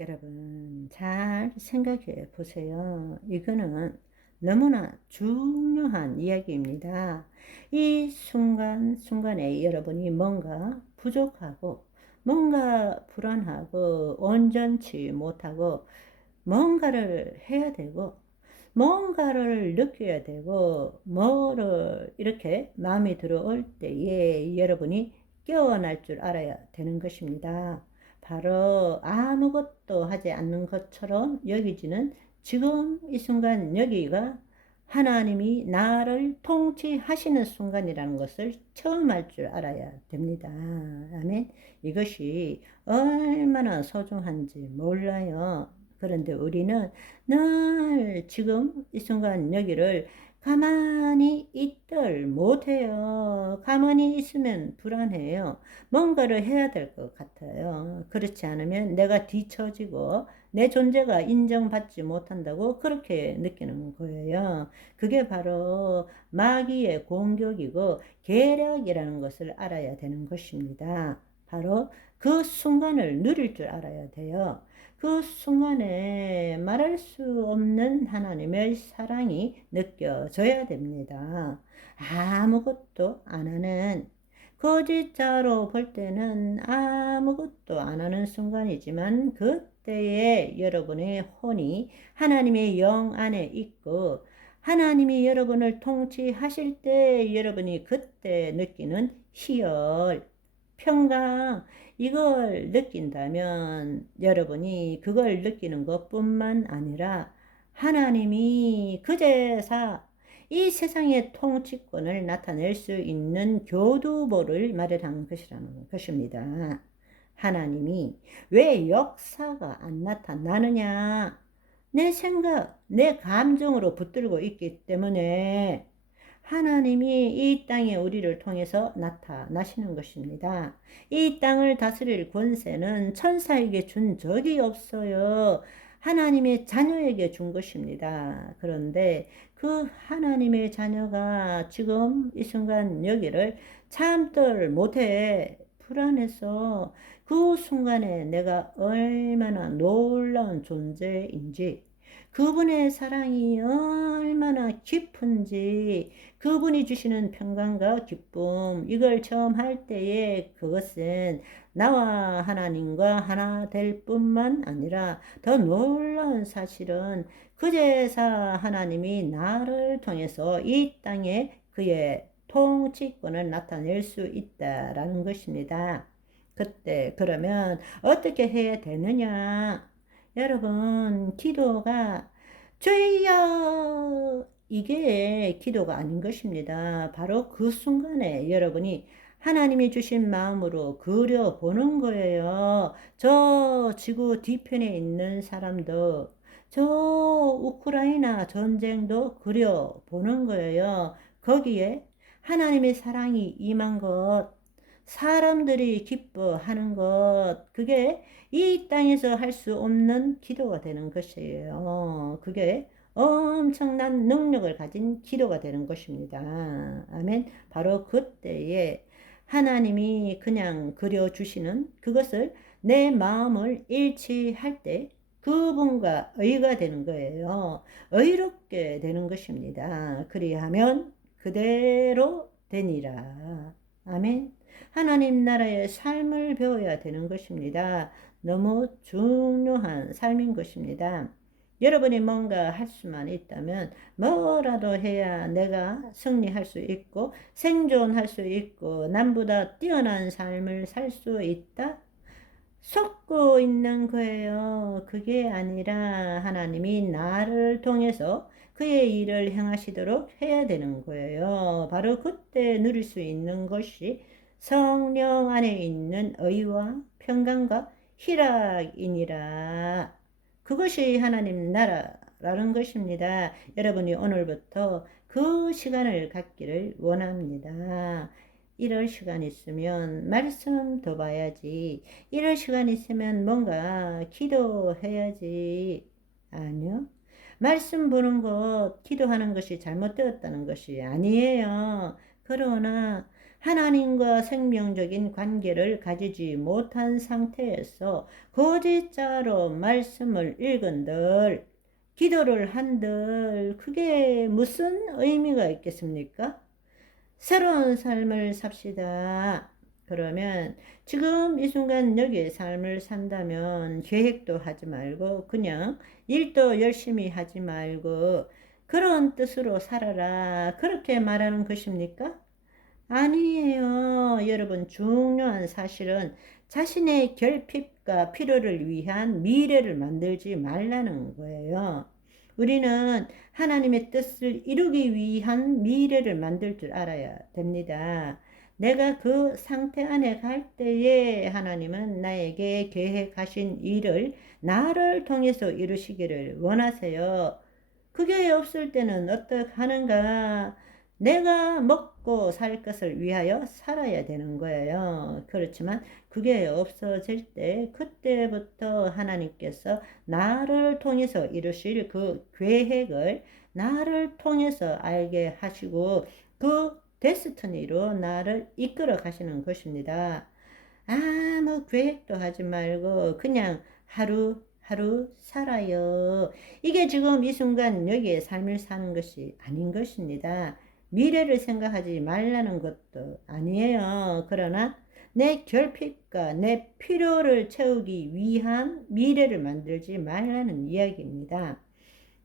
여러분, 잘 생각해 보세요. 이거는 너무나 중요한 이야기입니다. 이 순간순간에 여러분이 뭔가 부족하고, 뭔가 불안하고, 온전치 못하고, 뭔가를 해야 되고, 뭔가를 느껴야 되고, 뭐를 이렇게 마음이 들어올 때에 여러분이 깨어날 줄 알아야 되는 것입니다. 바로 아무것도 하지 않는 것처럼 여기지는 지금 이 순간 여기가 하나님이 나를 통치하시는 순간이라는 것을 처음 알 줄 알아야 됩니다. 아멘. 이것이 얼마나 소중한지 몰라요. 그런데 우리는 늘 지금 이 순간 여기를 가만히 있들 못해요. 가만히 있으면 불안해요. 뭔가를 해야 될 것 같아요. 그렇지 않으면 내가 뒤처지고 내 존재가 인정받지 못한다고 그렇게 느끼는 거예요. 그게 바로 마귀의 공격이고 계략이라는 것을 알아야 되는 것입니다. 바로 그 순간을 누릴 줄 알아야 돼요. 그 순간에 말할 수 없는 하나님의 사랑이 느껴져야 됩니다. 아무것도 안 하는 거짓자로 볼 때는 아무것도 안 하는 순간이지만 그때에 여러분의 혼이 하나님의 영 안에 있고 하나님이 여러분을 통치하실 때 여러분이 그때 느끼는 희열, 평강, 이걸 느낀다면 여러분이 그걸 느끼는 것뿐만 아니라 하나님이 그제서 이 세상의 통치권을 나타낼 수 있는 교두보를 마련한 것이라는 것입니다. 하나님이 왜 역사가 안 나타나느냐? 내 생각, 내 감정으로 붙들고 있기 때문에 하나님이 이 땅에 우리를 통해서 나타나시는 것입니다. 이 땅을 다스릴 권세는 천사에게 준 적이 없어요. 하나님의 자녀에게 준 것입니다. 그런데 그 하나님의 자녀가 지금 이 순간 여기를 참들 못해 불안해서 그 순간에 내가 얼마나 놀라운 존재인지 그분의 사랑이 얼마나 깊은지 그분이 주시는 평강과 기쁨 이걸 처음 할 때에 그것은 나와 하나님과 하나 될 뿐만 아니라 더 놀라운 사실은 그제서 하나님이 나를 통해서 이 땅에 그의 통치권을 나타낼 수 있다라는 것입니다. 그때 그러면 어떻게 해야 되느냐? 여러분, 기도가 주여 이게 기도가 아닌 것입니다. 바로 그 순간에 여러분이 하나님이 주신 마음으로 그려보는 거예요. 저 지구 뒤편에 있는 사람도 저 우크라이나 전쟁도 그려보는 거예요. 거기에 하나님의 사랑이 임한 것, 사람들이 기뻐하는 것, 그게 이 땅에서 할 수 없는 기도가 되는 것이에요. 그게 엄청난 능력을 가진 기도가 되는 것입니다. 아멘. 바로 그때에 하나님이 그냥 그려주시는 그것을 내 마음을 일치할 때 그분과 의가 되는 거예요. 의롭게 되는 것입니다. 그리하면 그대로 되니라. 아멘. 하나님 나라의 삶을 배워야 되는 것입니다. 너무 중요한 삶인 것입니다. 여러분이 뭔가 할 수만 있다면 뭐라도 해야 내가 승리할 수 있고 생존할 수 있고 남보다 뛰어난 삶을 살 수 있다? 속고 있는 거예요. 그게 아니라 하나님이 나를 통해서 그의 일을 행하시도록 해야 되는 거예요. 바로 그때 누릴 수 있는 것이 성령 안에 있는 의와 평강과 희락이니라. 그것이 하나님 나라라는 것입니다. 여러분이 오늘부터 그 시간을 갖기를 원합니다. 이럴 시간 있으면 말씀 더 봐야지. 이럴 시간 있으면 뭔가 기도해야지. 아니요. 말씀 보는 것, 기도하는 것이 잘못되었다는 것이 아니에요. 그러나 하나님과 생명적인 관계를 가지지 못한 상태에서 거짓자로 말씀을 읽은들, 기도를 한들 그게 무슨 의미가 있겠습니까? 새로운 삶을 삽시다. 그러면 지금 이 순간 여기의 삶을 산다면 계획도 하지 말고 그냥 일도 열심히 하지 말고 그런 뜻으로 살아라. 그렇게 말하는 것입니까? 아니에요. 여러분, 중요한 사실은 자신의 결핍과 필요를 위한 미래를 만들지 말라는 거예요. 우리는 하나님의 뜻을 이루기 위한 미래를 만들 줄 알아야 됩니다. 내가 그 상태 안에 갈 때에 하나님은 나에게 계획하신 일을 나를 통해서 이루시기를 원하세요. 그게 없을 때는 어떻게 하는가? 내가 먹고 살 것을 위하여 살아야 되는 거예요. 그렇지만 그게 없어질 때 그때부터 하나님께서 나를 통해서 이루실 그 계획을 나를 통해서 알게 하시고 그 데스티니로 나를 이끌어 가시는 것입니다. 아무 계획도 하지 말고 그냥 하루 살아요. 이게 지금 이 순간 여기에 삶을 사는 것이 아닌 것입니다. 미래를 생각하지 말라는 것도 아니에요. 그러나 내 결핍과 내 필요를 채우기 위한 미래를 만들지 말라는 이야기입니다.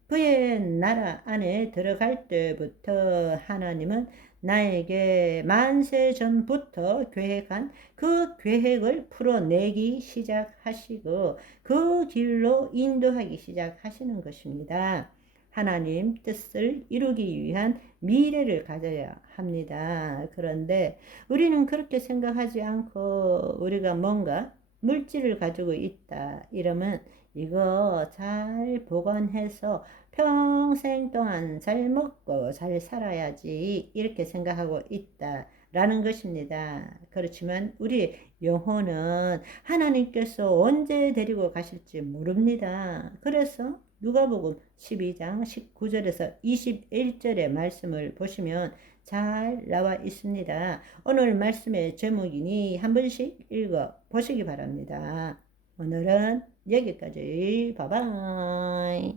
그의 나라 안에 들어갈 때부터 하나님은 나에게 만세 전부터 계획한 그 계획을 풀어내기 시작하시고 그 길로 인도하기 시작하시는 것입니다. 하나님 뜻을 이루기 위한 미래를 가져야 합니다. 그런데 우리는 그렇게 생각하지 않고 우리가 뭔가 물질을 가지고 있다 이러면 이거 잘 보관해서 평생 동안 잘 먹고 잘 살아야지 이렇게 생각하고 있다라는 것입니다. 그렇지만 우리 영혼은 하나님께서 언제 데리고 가실지 모릅니다. 그래서 누가복음 12장 19절에서 21절의 말씀을 보시면 잘 나와 있습니다. 오늘 말씀의 제목이니 한 번씩 읽어 보시기 바랍니다. 오늘은 여기까지. 바이바이.